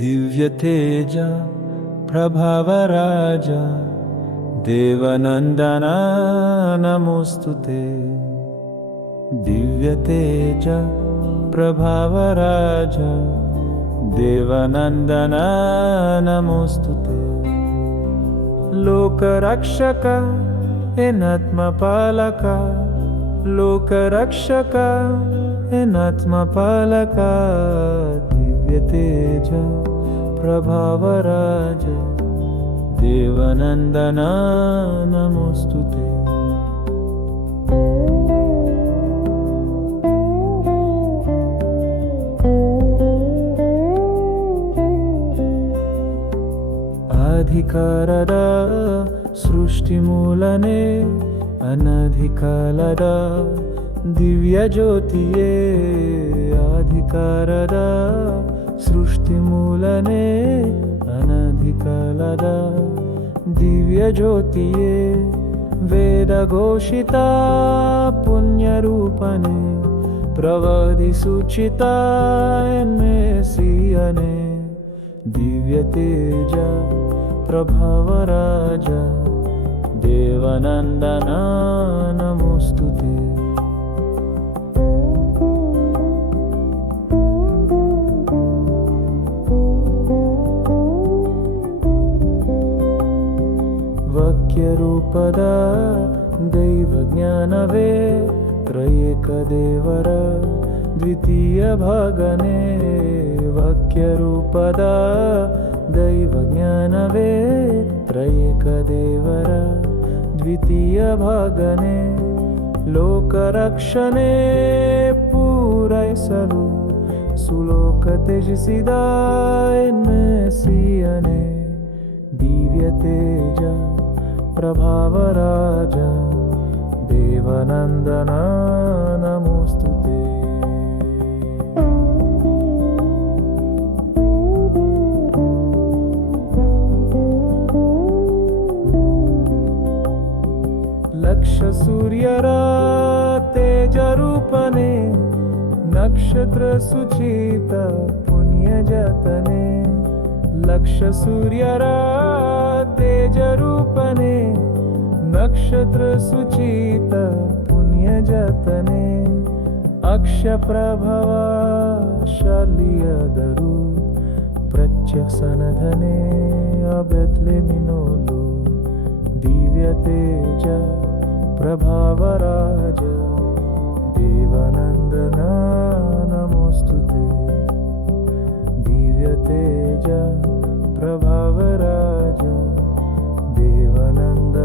दिव्यतेज प्रभावराज देवनन्दना नमोऽस्तु ते। दिव्यतेज प्रभावराज देवनन्दना नमोऽस्तु ते। लोकरक्षक एनात्मपालक लोकरक्षक एनात्मपालक दिव्यतेज प्रभावराज देवनन्दना नमोऽस्तु ते। ಅಧಿಕಾರದ ಸೃಷ್ಟಿಮೂಲನೆ ಅನಧಿಕಾಲದ ದಿವ್ಯ ಜ್ಯೋತಿಯೇ ಅಧಿಕಾರದ ಸೃಷ್ಟಿಮೂಲನೆ ಅನಧಿಕಾಲದ ದಿವ್ಯ ಜ್ಯೋತಿಯೇ ವೇದ ಘೋಷಿತ ಪುಣ್ಯರೂಪನೆ ಪ್ರವಾದಿ ಸೂಚಿತ ಮೆಸ್ಸಿಯನೇ ದಿವ್ಯ ತೇಜ प्रभावराज देवनन्दना नमोऽस्तु ते। वाक्यरूपद दैवज्ञानवे त्रयेक देवर द्वितीय भागने वाक्यरूपद दैवज्ञानवे त्रयेक देवर द्वितीय भागने लोकरक्षणे पूरैसಲು ಸುಲೋಕ ತ್ಯಜಿಸಿದ ಮೆಸ್ಸಿಯನೇ ದಿವ್ಯ ತೇಜ ಪ್ರಭಾವರಾಜ ದೇವನಂದನ ನಮೋऽस्तु ते। लक्ष सूर्यर तेज रूपने नक्षत्र सुचित पुण्य जतने लक्ष सूर्यर तेज रूपने नक्षत्र सुचित पुण्य जतने अक्ष प्रभव शालियदरु प्रत्यसनधने अबೆತ್ಲೆ ಮಿನೋಲು दिव्य तेज प्रभावराज देवनन्दना नमोऽस्तु ते। दिव्य तेज प्रभावराज देवनन्दना